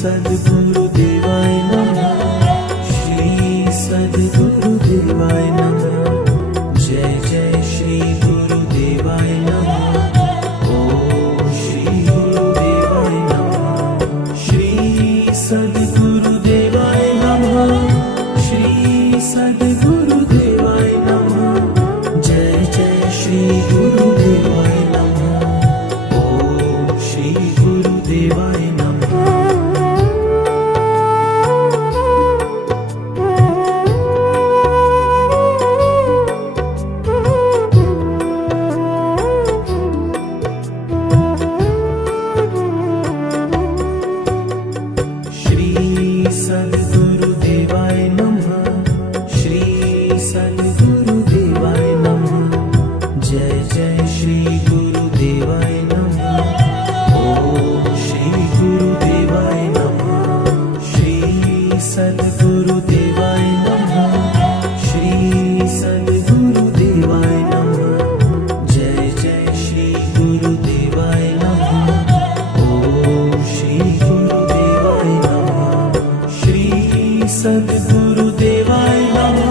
सद्गुरुदेवाय नमः। श्री सद्गुरुदेवाय नमः। जय जय श्री गुरुदेवाय नमः। ओम श्री गुरुदेवाय नमः। श्री सद्गुरुदेवाय नमः। श्री सद्गुरुदेवाय नमः। जय जय श्री गुरुदेवाय नमः। ओम श्री गुरुदेवाय नमः। सद्गुरुदेवाय नमः। श्री सद्गुरुदेवाय नमः। जय जय श्री गुरुदेवाय नमः। ओम श्री गुरुदेवाय नमः। श्री सद्गुरुदेवाय नमः। श्री सद्गुरुदेवाय नमः। जय जय श्री गुरुदेवाय नमः। ओम श्री गुरुदेवाय नमः। श्री सद्गुरुदेवाय नमः।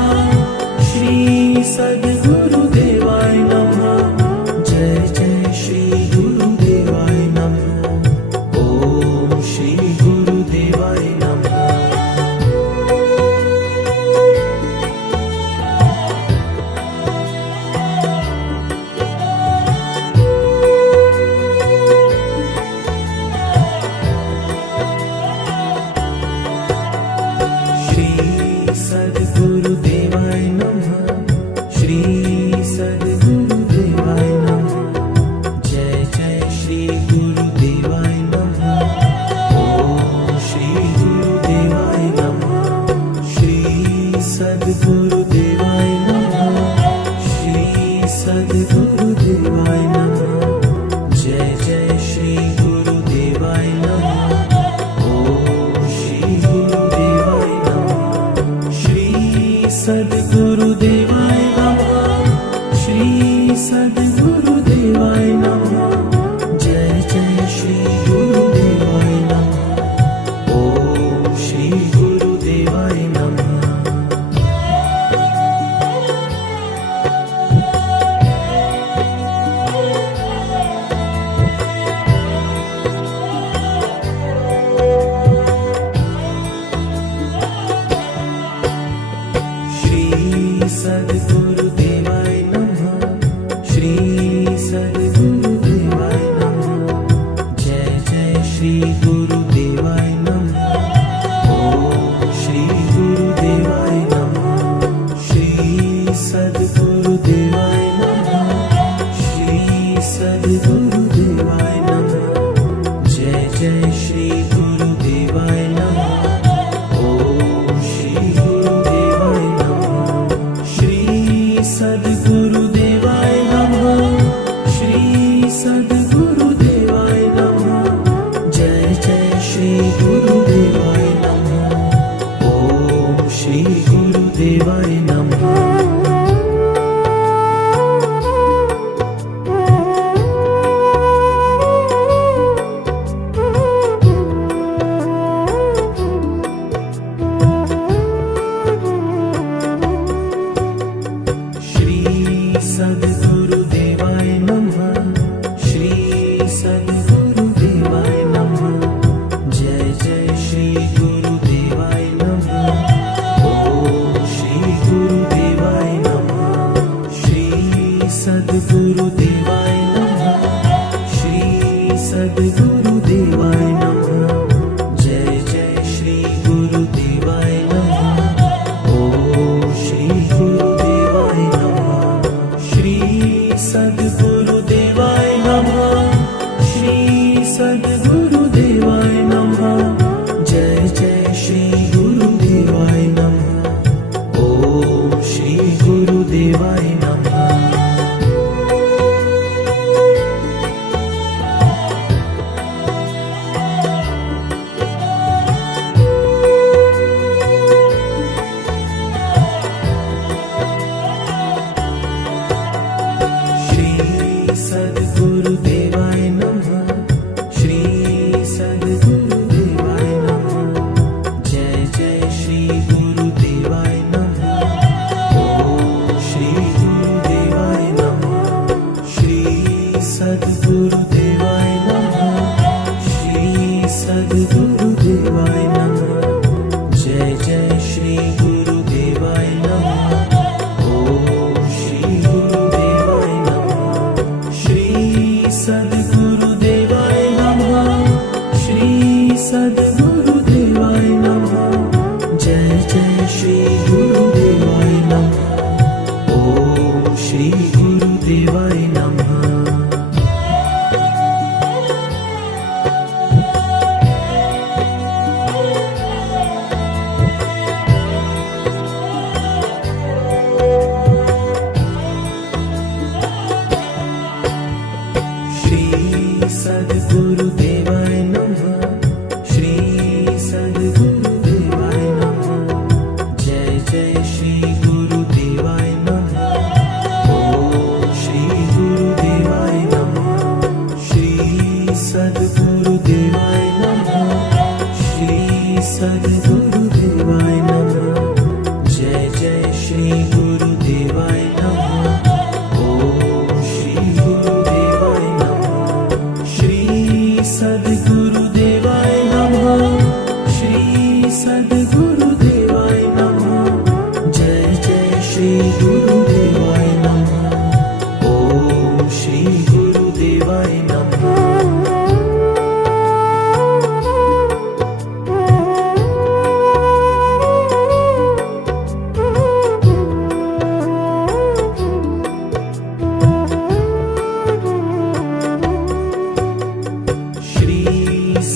श्री सद्गुरुदेवाय नमः। जय जय श्री गुरुदेवाय नमः। ओम श्री गुरुदेवाय नमः। श्री सद्गुरुदेवाय नमः। श्री सद्गुरुदेवाय नमः। जय जय श्री गुरुदेवाय नमः। ओम श्री गुरुदेवाय नमः। श्री सद्गुरुदेवाय नमः। श्री सद्गुरुदेवाय नमः। जय जय श्री गुरुदेवाय नमः। ओम श्री गुरुदेवाय नमः। श्री सद्गुरुदेवाय नमः। श्री सद्गुरुदेवाय नमः। जय जय श्री गुरुदेवाय नमः। ओम श्री गुरुदेवाय नमः। श्री सद्गुरुदेवाय नमः। श्री सद्गुरुदेवाय नमः। जय जय श्री गुरुदेवाय नमः। ओम श्री गुरुदेवाय नमः। श्री सद्गुरुदेवाय नमः। श्री सद्गुरुदेवाय नमः। जय जय श्री गुरुदेवाय नमः। ओम श्री गुरुदेवाय नमः। श्री सद्गुरुदेवाय नमः। श्री सद्गुरुदेवाय नमः। जय जय श्री गुरुदेवाय नमः। ओम श्री गुरुदेवाय नमः। श्री सद्गुरुदेवाय नमः। श्री सद्गुरुदेवाय नमः। जय जय श्री गुरुदेवाय नमः। ओम श्री गुरुदेवाय नमः। श्री सद्गुरुदेवाय नमः। श्री सद्गुरुदेवाय नमः। जय जय श्री गुरुदेवाय नमः। ओम श्री गुरुदेवाय नमः। श्री सद्गुरुदेवाय नमः। श्री सद्गुरुदेवाय नमः। जय जय श्री गुरुदेवाय नमः। ओम श्री गुरुदेवाय नमः।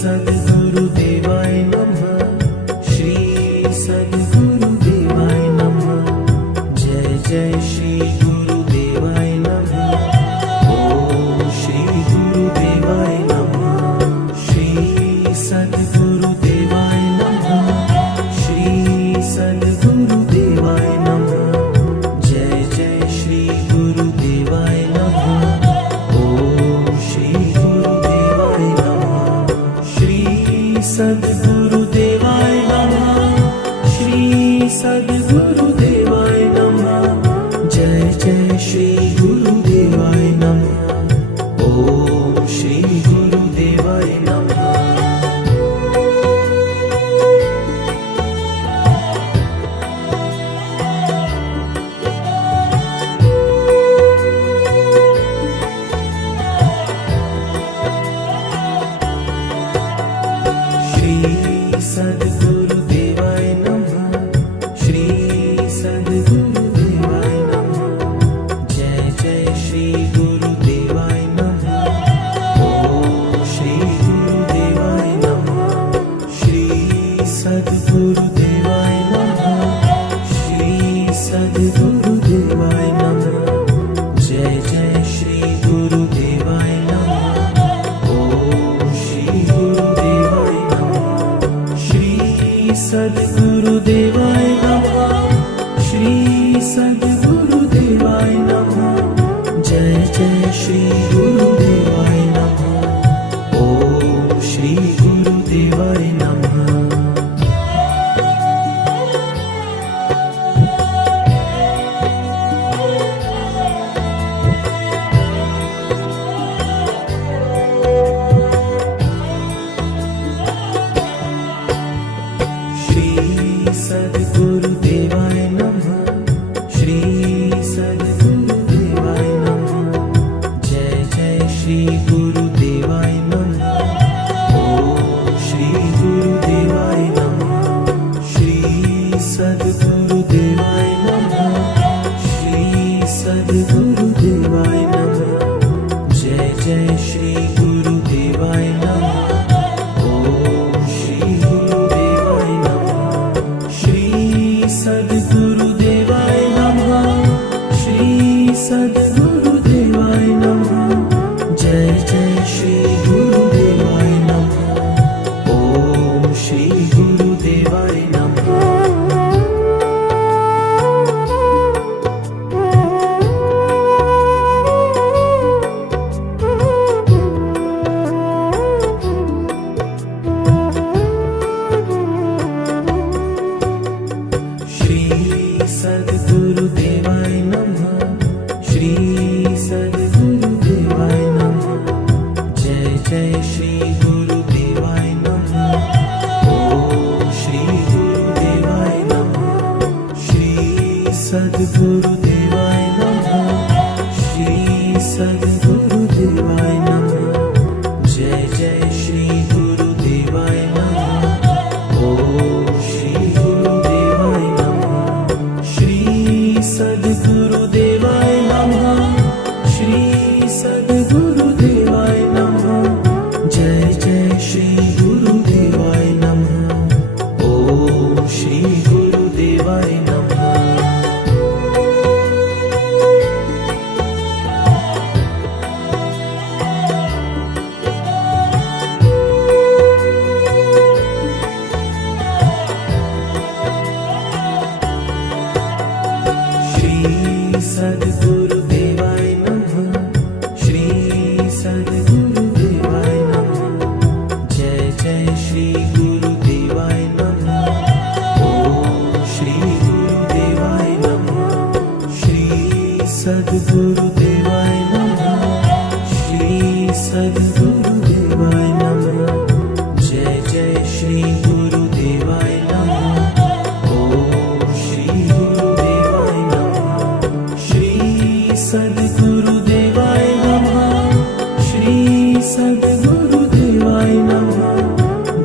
सद्गुरुदेवाय नमः। श्री सद्गुरुदेवाय नमः। जय जय श्री गुरुदेवाय नमः। ओम श्री गुरुदेवाय नमः। श्री सद्गुरुदेवाय नमः। श्री सद्गुरुदेवाय नमः। जय जय श्री गुरुदेवाय नमः। ओम श्री गुरुदेवाय नमः। श्री सद्गुरुदेवाय नमः। श्री सद्गुरुदेवाय नमः। जय जय श्री गुरुदेवाय नमः। ओम श्री गुरुदेवाय नमः। श्री सद्गुरुदेवाय नमः। श्री सद्गुरुदेवाय नमः। जय जय श्री गुरुदेवाय नमः। ओम श्री गुरुदेवाय नमः। श्री सद्गुरुदेवाय नमः। श्री सद्गुरुदेवाय नमः। जय जय श्री गुरुदेवाय नमः। ओम श्री गुरुदेवाय नमः। श्री सद्गुरुदेवाय नमः। श्री सद्गुरुदेवाय नमः। जय जय श्री गुरुदेवाय नमः। ओम श्री गुरुदेवाय नमः। श्री सद्गुरुदेवाय नमः। श्री सद्गुरुदेवाय नमः। जय जय श्री गुरुदेवाय नमः। ओम श्री गुरुदेवाय नमः। श्री सद्गुरुदेवाय नमः। श्री सद्गुरुदेवाय नमः। जय जय श्री गुरुदेवाय नमः। ओम श्री गुरुदेवाय नमः। श्री सद्गुरुदेवाय नमः। श्री सद्गुरुदेवाय नमः। जय जय श्री गुरुदेवाय नमः। ओम श्री गुरुदेवाय नमः। श्री सद्गुरुदेवाय नमः। श्री सद्गुरुदेवाय नमः। जय जय श्री गुरुदेवाय नमः। ओम श्री गुरुदेवाय नमः। श्री सद्गुरुदेवाय नमः। श्री सद्गुरुदेवाय नमः। जय जय श्री गुरुदेवाय नमः। ओम श्री गुरुदेवाय नमः। श्री सद्गुरुदेवाय नमः। श्री सद्गुरुदेवाय नमः। जय जय श्री गुरुदेवाय नमः। ओम श्री गुरुदेवाय नमः। श्री सद्गुरुदेवाय नमः। श्री सद्गुरुदेवाय नमः। जय जय श्री गुरुदेवाय नमः। ओम श्री गुरुदेवाय नमः। श्री सद्गुरुदेवाय नमः। श्री सद्गुरुदेवाय नमः। जय जय श्री गुरुदेवाय नमः। ओम श्री गुरुदेवाय नमः। श्री सद्गुरुदेवाय नमः। श्री सद्गुरुदेवाय नमः।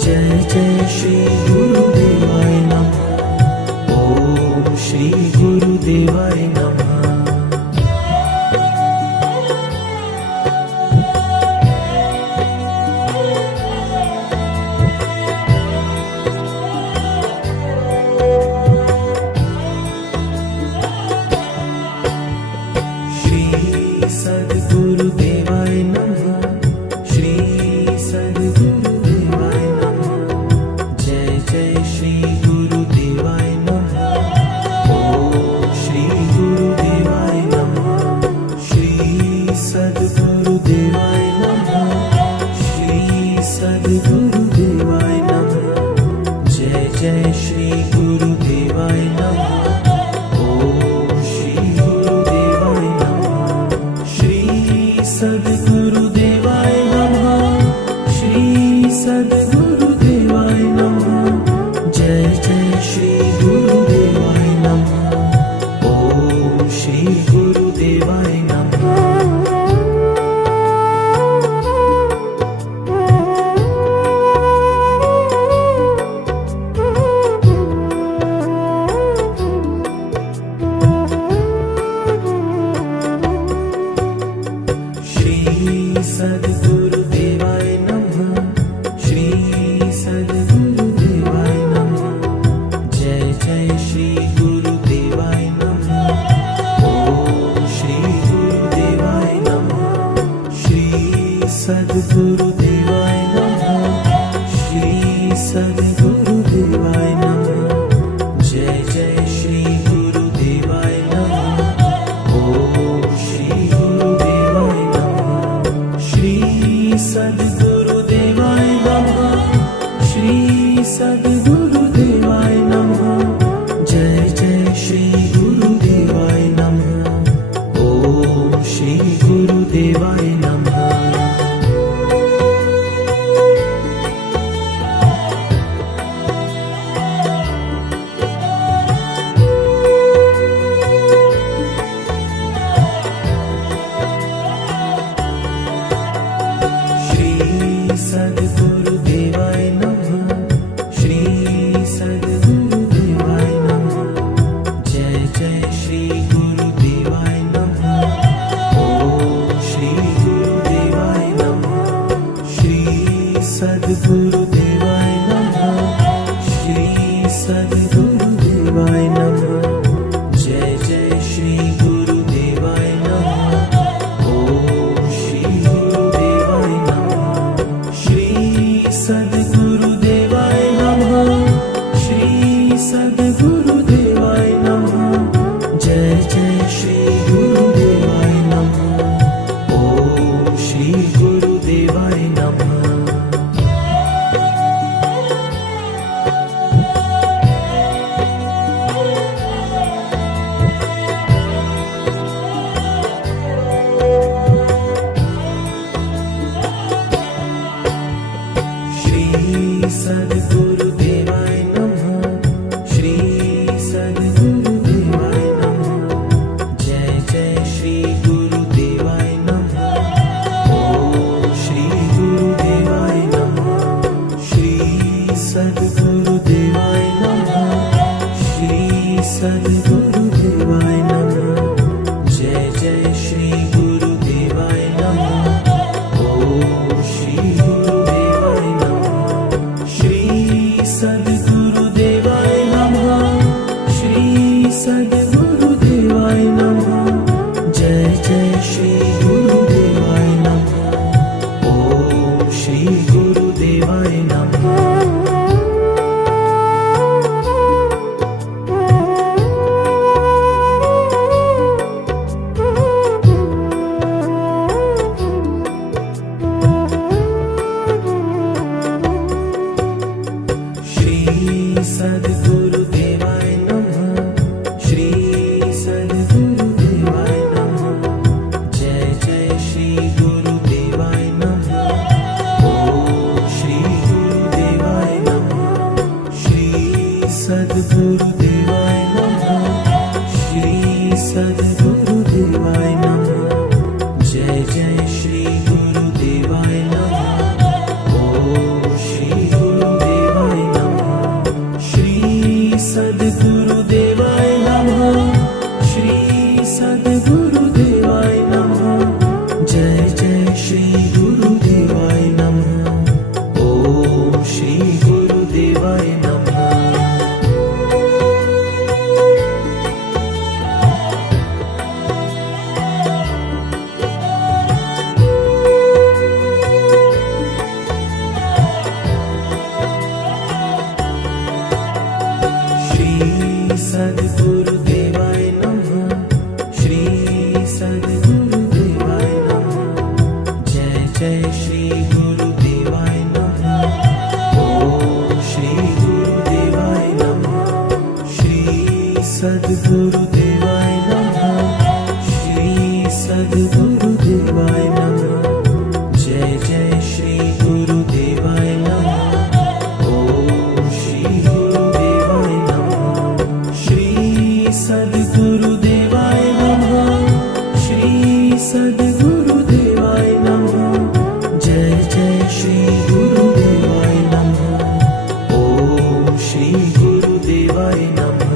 जय जय श्री गुरुदेवाय नमः। ओम श्री गुरुदेवाय नमः। गुरुदेवाय नमः। जय जय श्री गुरुदेवाय नमः। ओम श्री गुरुदेवाय नमः। श्री सद्गुरुदेवाय नमः। श्री सद्गुरुदेवाय नमः। जय जय श्री गुरुदेवाय नमः। ओम श्री गुरुदेवाय नमः। श्री सद्गुरुदेवाय नमः। श्री सद्गुरुदेवाय नमः। जय जय श्री गुरुदेवाय नमः। ओम श्री गुरुदेवाय नमः। श्री सद्गुरुदेवाय नमः। श्री सद्गुरुदेवाय नमः। जय जय श्री गुरुदेवाय नमः। ओम श्री गुरुदेवाय नमः। श्री सद्गुरुदेवाय नमः। श्री सद्गुरुदेवाय नमः। जय जय श्री गुरुदेवाय नमः। ओम श्री गुरुदेवाय नमः। श्री सद्गुरुदेवाय नमः। श्री सद्गुरुदेवाय नमः। जय जय श्री गुरुदेवाय नमः। ओम श्री गुरुदेवाय नमः। श्री सद्गुरुदेवाय नमः। श्री सद्गुरुदेवाय नमः। जय जय श्री गुरुदेवाय नमः। ओम श्री गुरुदेवाय नमः। श्री सद्गुरुदेवाय नमः। श्री सद्गुरुदेवाय नमः। जय जय श्री गुरुदेवाय नमः। ओम श्री गुरुदेवाय नमः। श्री सद्गुरुदेवाय नमः। श्री सद्गुरुदेवाय नमः। जय जय श्री गुरुदेवाय नमः। ओम श्री गुरुदेवाय नमः। श्री सद्गुरुदेवाय नमः। श्री सद्गुरुदेवाय नमः। जय जय श्री गुरुदेवाय नमः। ओम श्री गुरुदेवाय नमः। श्री सद्गुरुदेवाय नमः। श्री सद्गुरुदेवाय नमः। जय जय श्री गुरुदेवाय नमः। ओम श्री गुरुदेवाय नमः। श्री सद्गुरुदेवाय नमः। श्री सद्गुरुदेवाय नमः। जय जय श्री गुरुदेवाय नमः। ओम श्री गुरुदेवाय नमः। श्री सद्गुरुदेवाय नमः। श्री सद्गुरुदेवाय नमः। जय जय श्री गुरुदेवाय नमः। ओम श्री गुरुदेवाय नमः। श्री सद्गुरुदेवाय नमः। श्री सद्गुरुदेवाय नमः। जय जय श्री गुरुदेवाय नमः। ओम श्री गुरुदेवाय नमः। सद्गुरुदेवाय नमः। श्री सद्गुरुदेवाय नमः। जय जय श्री गुरुदेवाय नमः। ओम श्री गुरुदेवाय नमः। श्री सद्गुरुदेवाय नमः। श्री सद्गुरुदेवाय नमः। जय जय श्री गुरुदेवाय नमः। ओम श्री गुरुदेवाय नमः।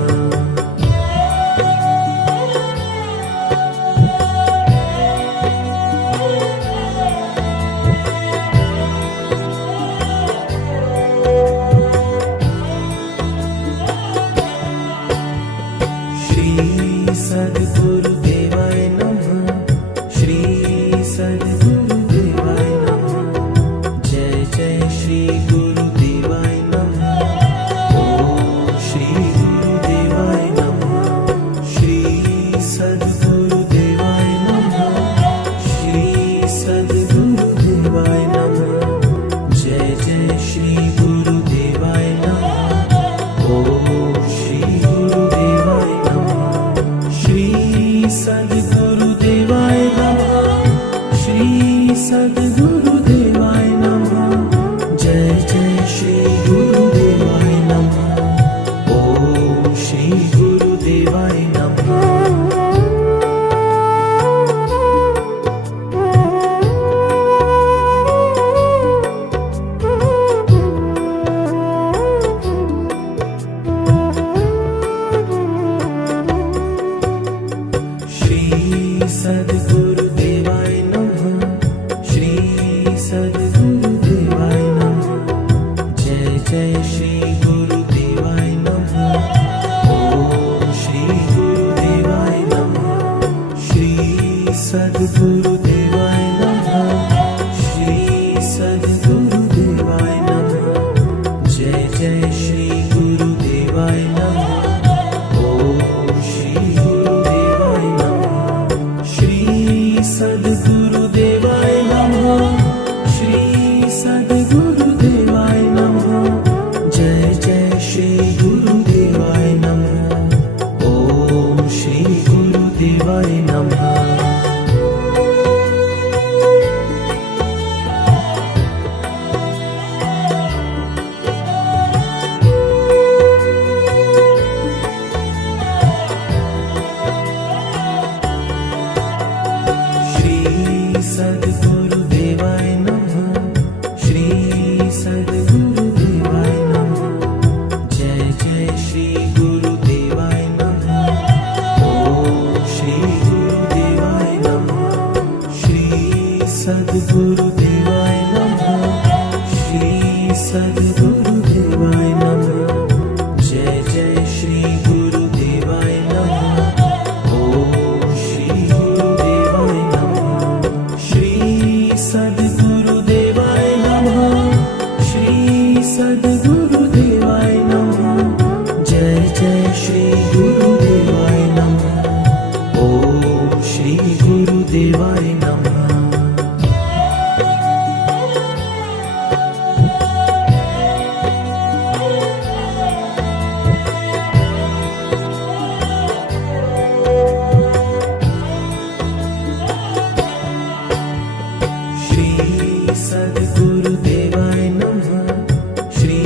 श्री सद्गुरुदेवाय नमः। श्री सद्गुरुदेवाय नमः। जय जय श्री गुरुदेवाय नमः। ओम श्री गुरुदेवाय नमः। श्री सद्गुरुदेवाय नमः। श्री सद्गुरुदेवाय नमः। जय जय श्री गुरुदेवाय नमः। ओम श्री गुरुदेवाय नमः। श्री सद्गुरुदेवाय नमः। श्री सद्गुरुदेवाय नमः। जय जय श्री गुरुदेवाय नमः। ओम श्री गुरुदेवाय नमः। श्री सद्गुरुदेवाय नमः। श्री सद्गुरुदेवाय नमः। जय जय श्री गुरुदेवाय नमः। ओम श्री गुरुदेवाय नमः। श्री सद्गुरुदेवाय नमः। श्री सद्गुरुदेवाय नमः। जय जय श्री गुरुदेवाय नमः। ओम श्री गुरुदेवाय नमः। श्री सद्गुरुदेवाय नमः। श्री सद्गुरुदेवाय नमः। जय जय श्री गुरुदेवाय नमः। ओम श्री गुरुदेवाय नमः। श्री सद्गुरुदेवाय नमः। श्री सद्गुरुदेवाय नमः। जय जय श्री गुरुदेवाय नमः। ओम श्री गुरुदेवाय नमः। श्री सद्गुरुदेवाय नमः। श्री सद्गुरुदेवाय नमः। जय जय श्री गुरुदेवाय नमः। ओम श्री गुरुदेवाय नमः। श्री सद्गुरुदेवाय नमः। श्री सद्गुरुदेवाय नमः। जय जय श्री गुरुदेवाय नमः। ओम श्री गुरुदेवाय नमः। श्री सद्गुरुदेवाय नमः। श्री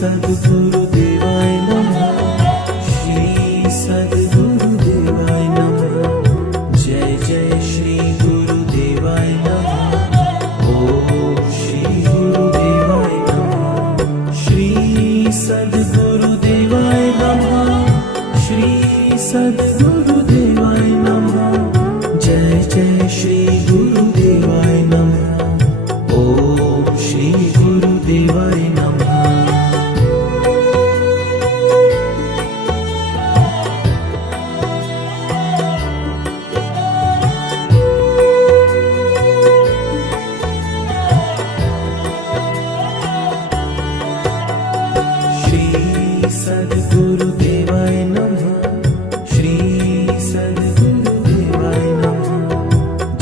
सद्गुरुदेवाय नमः। श्री सद्गुरुदेवाय नमः। जय जय श्री गुरुदेवाय नमः। ओम श्री गुरुदेवाय नमः। श्री सद्गुरुदेवाय नमः। श्री सद्गुरुदेवाय नमः। जय जय श्री गुरुदेवाय नमः। ओम श्री गुरुदेवाय नमः। श्री सद्गुरुदेवाय नमः। श्री सद्गुरुदेवाय नमः।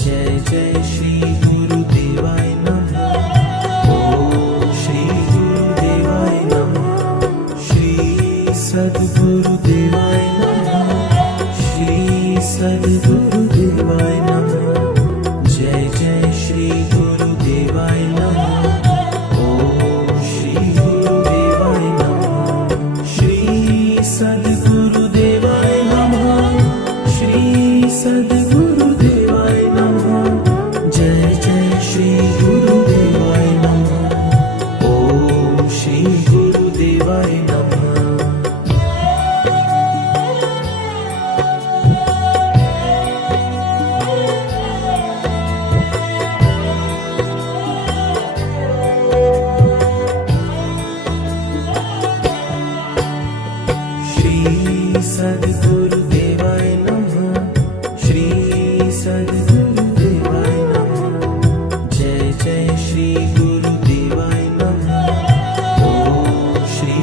जय जय श्री गुरुदेवाय नमः। ओम श्री गुरुदेवाय नमः। श्री सद्गुरुदेवाय नमः। श्री सद्गुरुदेवाय नमः। जय जय श्री गुरुदेवाय नमः। ओम श्री गुरुदेवाय नमः। श्री सद्गुरुदेवाय नमः। श्री सद्गुरुदेवाय नमः। जय जय श्री गुरुदेवाय नमः। ओम श्री गुरुदेवाय नमः। श्री सद्गुरुदेवाय नमः। श्री सद्गुरुदेवाय नमः। जय जय श्री गुरुदेवाय नमः। ओम श्री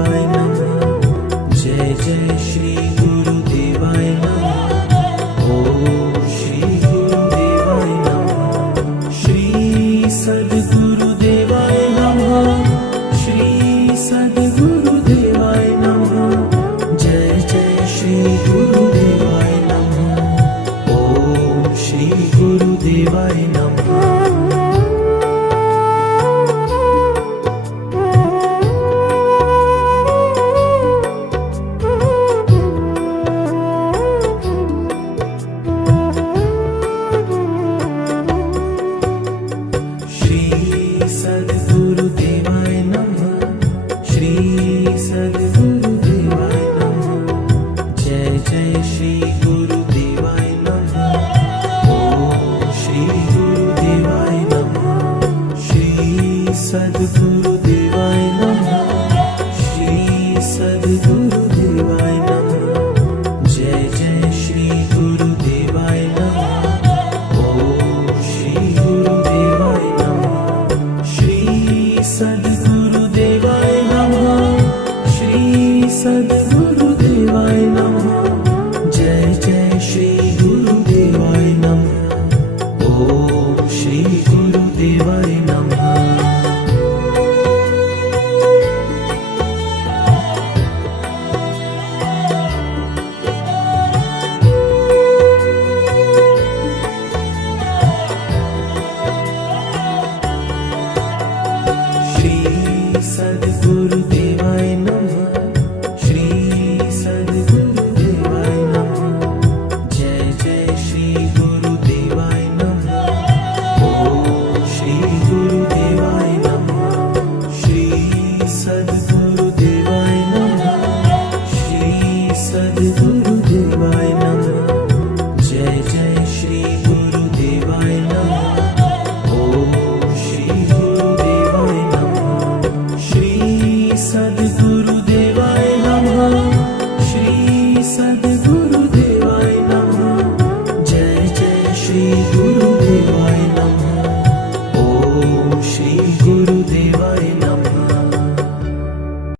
गुरुदेवाय नमः। जय जय श्री गुरुदेवाय नमः। ओम श्री गुरुदेवाय नमः। श्री सद्गुरुदेवाय नमः। श्री सद्गुरुदेवाय नमः। जय जय श्री गुरुदेवाय नमः। ओम श्री गुरुदेवाय नमः। सद्गुरुदेवाय नमः। श्री सद्गुरुदेवाय नमः। जय जय श्री गुरुदेवाय नमः। ओम श्री गुरुदेवाय नमः। श्री सद्गुरुदेवाय नमः। श्री सद्गुरु